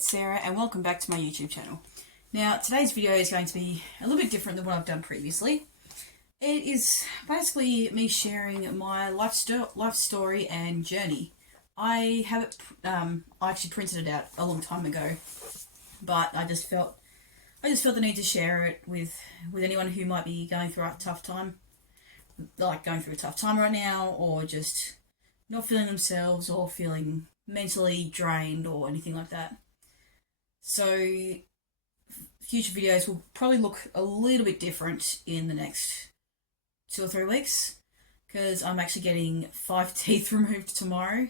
it's Sarah and welcome back to my YouTube channel. Now today's video is going to be a little bit different than what I've done previously. It is basically me sharing my life story and journey. I have it, I actually printed it out a long time ago, but I just felt the need to share it with anyone who might be going through a tough time, like going through a tough time right now, or just not feeling themselves or feeling mentally drained or anything like that. So future videos will probably look a little bit different in the next 2 or 3 weeks because I'm actually getting 5 teeth removed tomorrow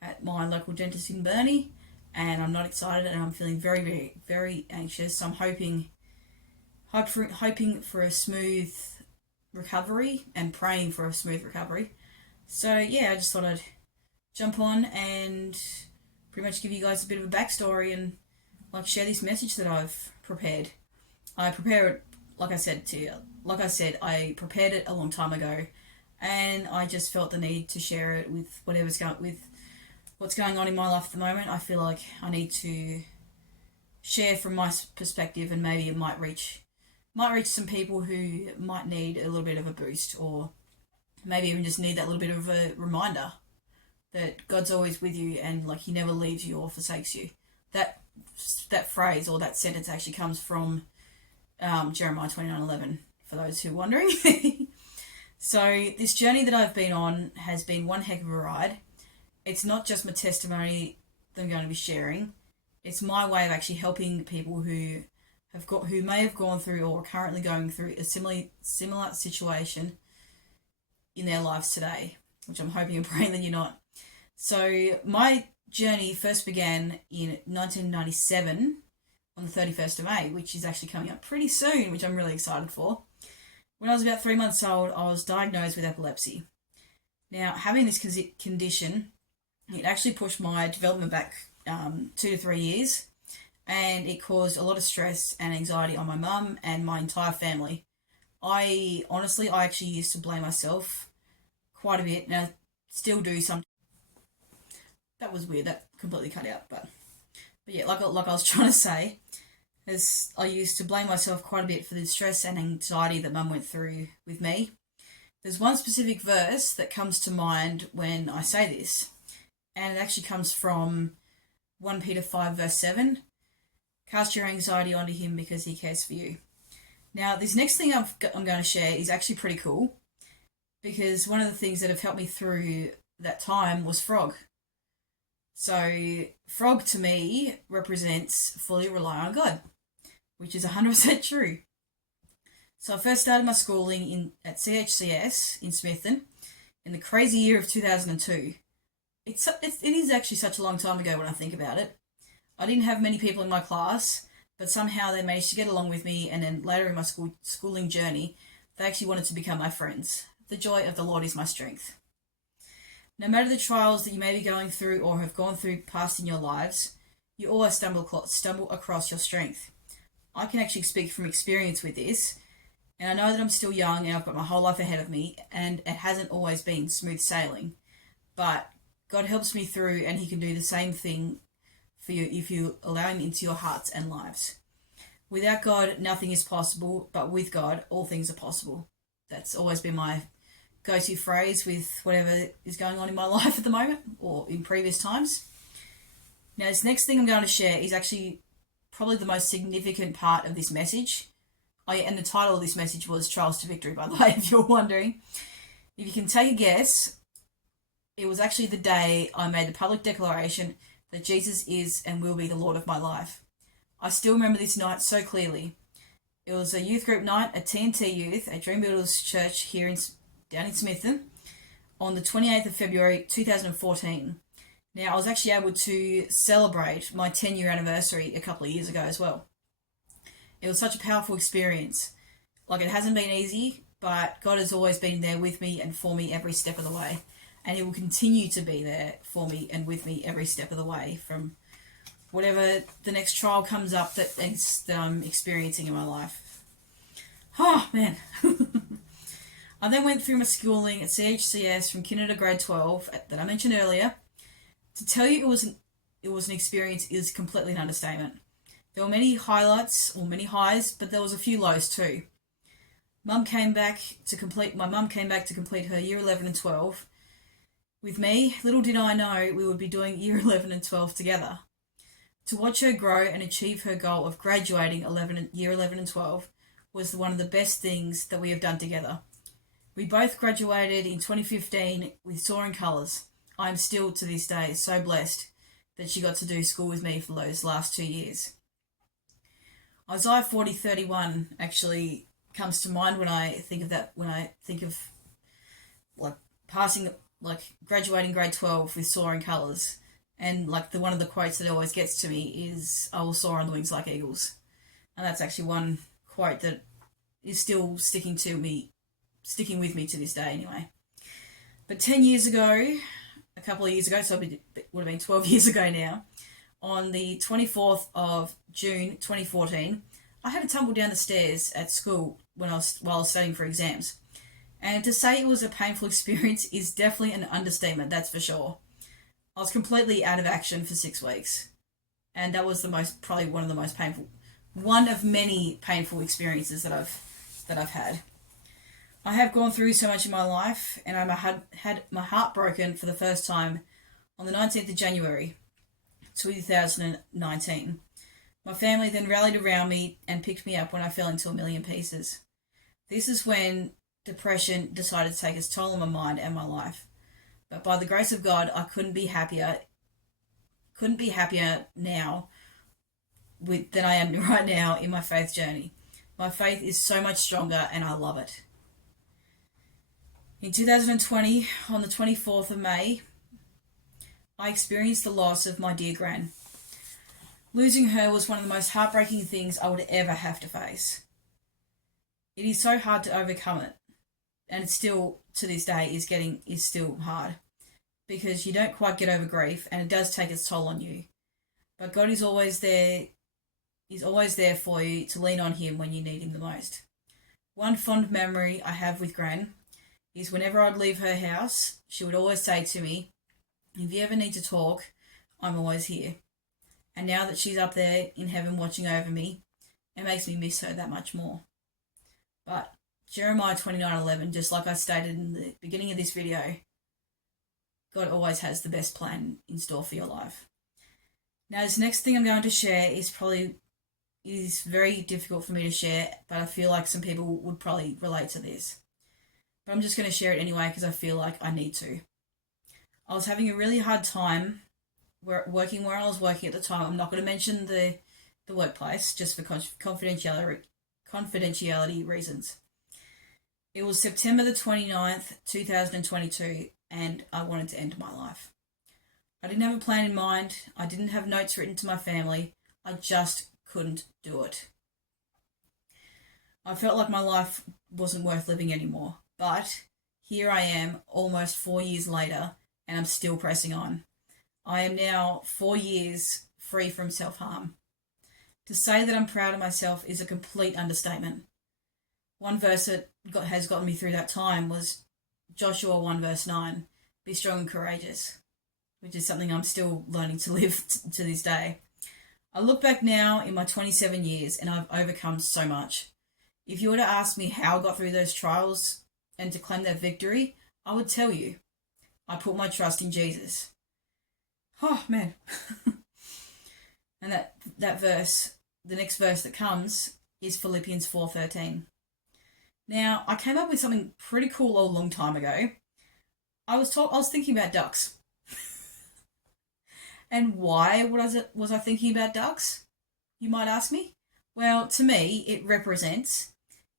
at my local dentist in Burnie, and I'm not excited and I'm feeling very, very, very anxious. So I'm hoping for a smooth recovery and praying for a smooth recovery. So yeah, I just thought I'd jump on and pretty much give you guys a bit of a backstory and like share this message that I've prepared. I prepare it, like I said, I prepared it a long time ago, and I just felt the need to share it with what's going on in my life at the moment. I feel like I need to share from my perspective, and maybe it might reach some people who might need a little bit of a boost, or maybe even just need that little bit of a reminder that God's always with you and like He never leaves you or forsakes you. That phrase or that sentence actually comes from Jeremiah 29:11, for those who are wondering. So this journey that I've been on has been one heck of a ride. It's not just my testimony that I'm going to be sharing. It's my way of actually helping people who may have gone through or are currently going through a similar situation in their lives today, which I'm hoping and praying that you're not. So my journey first began in 1997 on the 31st of May, which is actually coming up pretty soon, which I'm really excited for. When I was about 3 months old, I was diagnosed with epilepsy. Now, having this condition, it actually pushed my development back 2 to 3 years, and it caused a lot of stress and anxiety on my mum and my entire family. I actually used to blame myself quite a bit, and I still do sometimes. That was weird, that completely cut out, but yeah, like I was trying to say, is I used to blame myself quite a bit for the stress and anxiety that Mum went through with me. There's one specific verse that comes to mind when I say this, and it actually comes from 1 Peter 5 verse 7. Cast your anxiety onto Him because He cares for you. Now, this next thing I'm going to share is actually pretty cool, because one of the things that have helped me through that time was frog. So frog to me represents fully rely on God, which is 100% true. So I first started my schooling at CHCS in Smithton in the crazy year of 2002. It is actually such a long time ago when I think about it. I didn't have many people in my class, but somehow they managed to get along with me, and then later in my schooling journey, they actually wanted to become my friends. The joy of the Lord is my strength. No matter the trials that you may be going through or have gone through past in your lives, you always stumble across your strength. I can actually speak from experience with this, and I know that I'm still young and I've got my whole life ahead of me, and it hasn't always been smooth sailing, but God helps me through, and He can do the same thing for you if you allow Him into your hearts and lives. Without God, nothing is possible, but with God, all things are possible. That's always been my go-to phrase with whatever is going on in my life at the moment or in previous times. Now, this next thing I'm going to share is actually probably the most significant part of this message. And the title of this message was Trials to Victory, by the way, if you're wondering. If you can take a guess, it was actually the day I made the public declaration that Jesus is and will be the Lord of my life. I still remember this night so clearly. It was a youth group night at TNT Youth at Dream Builders Church here down in Smithton on the 28th of February 2014. Now, I was actually able to celebrate my 10-year anniversary a couple of years ago as well. It was such a powerful experience. Like, it hasn't been easy, but God has always been there with me and for me every step of the way. And He will continue to be there for me and with me every step of the way, from whatever the next trial comes up that I'm experiencing in my life. Oh, man. I then went through my schooling at CHCS from kinder to grade 12 that I mentioned earlier. To tell you it was an experience is completely an understatement. There were many highlights or many highs, but there was a few lows too. My mum came back to complete her year 11 and 12 with me. Little did I know we would be doing year 11 and 12 together. To watch her grow and achieve her goal of graduating year 11 and 12 was one of the best things that we have done together. We both graduated in 2015 with soaring colours. I am still, to this day, so blessed that she got to do school with me for those last 2 years. Isaiah 40:31 actually comes to mind when I think of that, when I think of graduating grade 12 with soaring colours. And one of the quotes that always gets to me is, "I will soar on the wings like eagles." And that's actually one quote that is still sticking with me to this day anyway. But 10 years ago, a couple of years ago, so it would have been 12 years ago now, on the 24th of June 2014, I had a tumble down the stairs at school while I was studying for exams. And to say it was a painful experience is definitely an understatement, that's for sure. I was completely out of action for 6 weeks. And that was probably one of many painful experiences that I've had. I have gone through so much in my life, and I had my heart broken for the first time on the 19th of January 2019. My family then rallied around me and picked me up when I fell into a million pieces. This is when depression decided to take its toll on my mind and my life. But by the grace of God, I couldn't be happier now than I am right now in my faith journey. My faith is so much stronger and I love it. In 2020, on the 24th of May, I experienced the loss of my dear Gran. Losing her was one of the most heartbreaking things I would ever have to face. It is so hard to overcome it, and it's still, to this day, is still hard, because you don't quite get over grief, and it does take its toll on you. But God is always there. He's always there for you to lean on Him when you need Him the most. One fond memory I have with Gran is whenever I'd leave her house, she would always say to me, "If you ever need to talk, I'm always here." And now that she's up there in heaven watching over me, it makes me miss her that much more. But Jeremiah 29:11, just like I stated in the beginning of this video, God always has the best plan in store for your life. Now, this next thing I'm going to share is very difficult for me to share, but I feel like some people would probably relate to this. But I'm just going to share it anyway because I feel like I need to. I was having a really hard time working where I was working at the time. I'm not going to mention the workplace just for confidentiality reasons. It was September the 29th, 2022, and I wanted to end my life. I didn't have a plan in mind. I didn't have notes written to my family. I just couldn't do it. I felt like my life wasn't worth living anymore. But here I am, almost 4 years later, and I'm still pressing on. I am now 4 years free from self-harm. To say that I'm proud of myself is a complete understatement. One verse that has gotten me through that time was Joshua 1 verse 9, "Be strong and courageous," which is something I'm still learning to live to this day. I look back now in my 27 years and I've overcome so much. If you were to ask me how I got through those trials and to claim that victory, I would tell you. I put my trust in Jesus. Oh, man. And that verse, the next verse that comes, is Philippians 4:13. Now, I came up with something pretty cool a long time ago. I was thinking about ducks. And why was I thinking about ducks, you might ask me? Well, to me, it represents,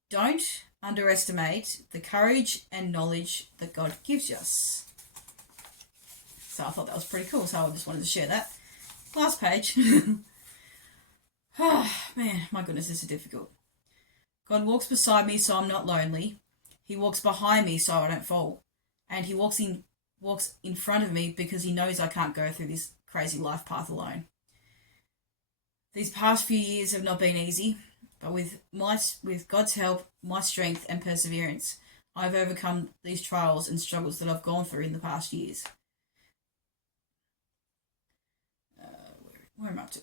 don't underestimate the courage and knowledge that God gives us. So I thought that was pretty cool, so I just wanted to share that. Last page. Oh, man, my goodness, this is difficult. God walks beside me so I'm not lonely. He walks behind me so I don't fall. And he walks in front of me because he knows I can't go through this crazy life path alone. These past few years have not been easy, but with God's help, my strength and perseverance, I've overcome these trials and struggles that I've gone through in the past years. where I'm up to.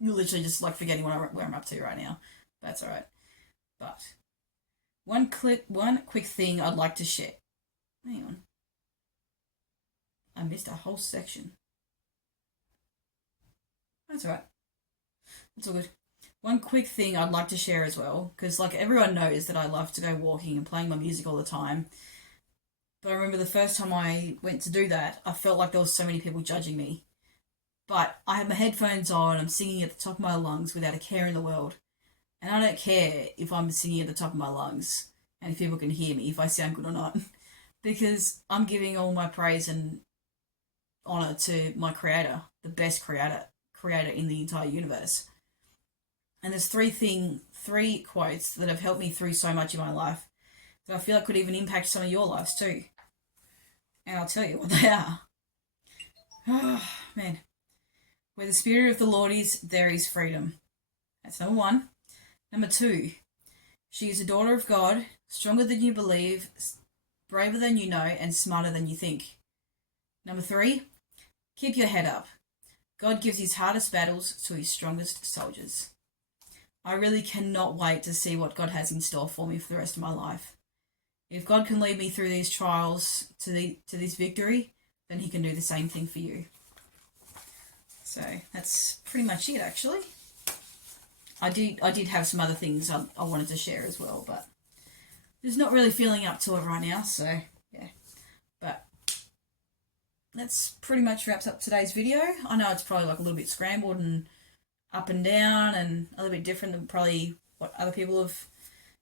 Literally just like forgetting where I'm up to right now. That's all right. But one quick thing I'd like to share. Hang on. I missed a whole section. That's all right. It's all good. One quick thing I'd like to share as well, because like everyone knows that I love to go walking and playing my music all the time. But I remember the first time I went to do that, I felt like there was so many people judging me. But I had my headphones on, I'm singing at the top of my lungs without a care in the world. And I don't care if I'm singing at the top of my lungs and if people can hear me, if I sound good or not. Because I'm giving all my praise and honour to my creator, the best creator in the entire universe. And there's three quotes that have helped me through so much in my life that I feel like could even impact some of your lives too. And I'll tell you what they are. Oh, man. Where the Spirit of the Lord is, there is freedom. That's number one. Number two, she is a daughter of God, stronger than you believe, braver than you know, and smarter than you think. Number three, keep your head up. God gives his hardest battles to his strongest soldiers. I really cannot wait to see what God has in store for me for the rest of my life. If God can lead me through these trials to this victory, then he can do the same thing for you. So that's pretty much it, actually. I did have some other things I wanted to share as well, but just not really feeling up to it right now, so yeah. But that's pretty much wraps up today's video. I know it's probably like a little bit scrambled and up and down and a little bit different than probably what other people have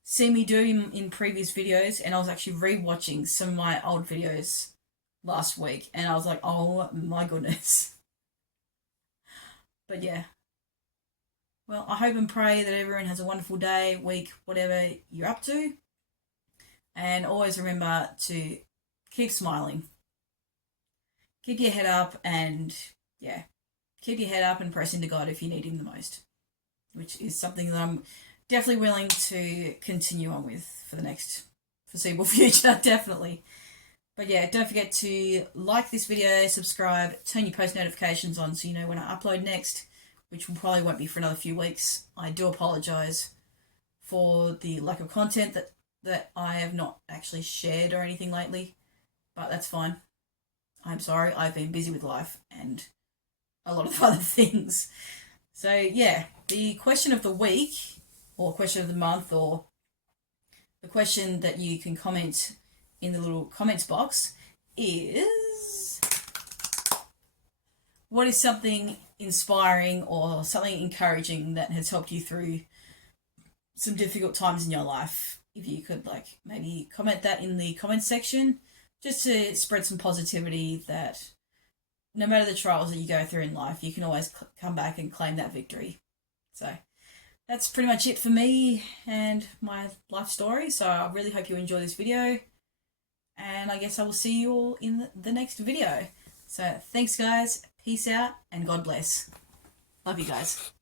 seen me do in previous videos, and I was actually re-watching some of my old videos last week, and I was like, oh my goodness. But yeah. Well, I hope and pray that everyone has a wonderful day, week, whatever you're up to. And always remember to keep smiling. Keep your head up and, yeah, keep your head up and press into God if you need him the most. Which is something that I'm definitely willing to continue on with for the next foreseeable future, definitely. But yeah, don't forget to like this video, subscribe, turn your post notifications on so you know when I upload next, which probably won't be for another few weeks. I do apologise for the lack of content that I have not actually shared or anything lately, but that's fine. I'm sorry, I've been busy with life and a lot of other things. So yeah, the question of the week, or question of the month, or the question that you can comment in the little comments box is, what is something inspiring or something encouraging that has helped you through some difficult times in your life? If you could like maybe comment that in the comments section, just to spread some positivity that no matter the trials that you go through in life, you can always come back and claim that victory. So that's pretty much it for me and my life story. So I really hope you enjoy this video, and I guess I will see you all in the next video. So thanks guys, peace out, and God bless. Love you guys.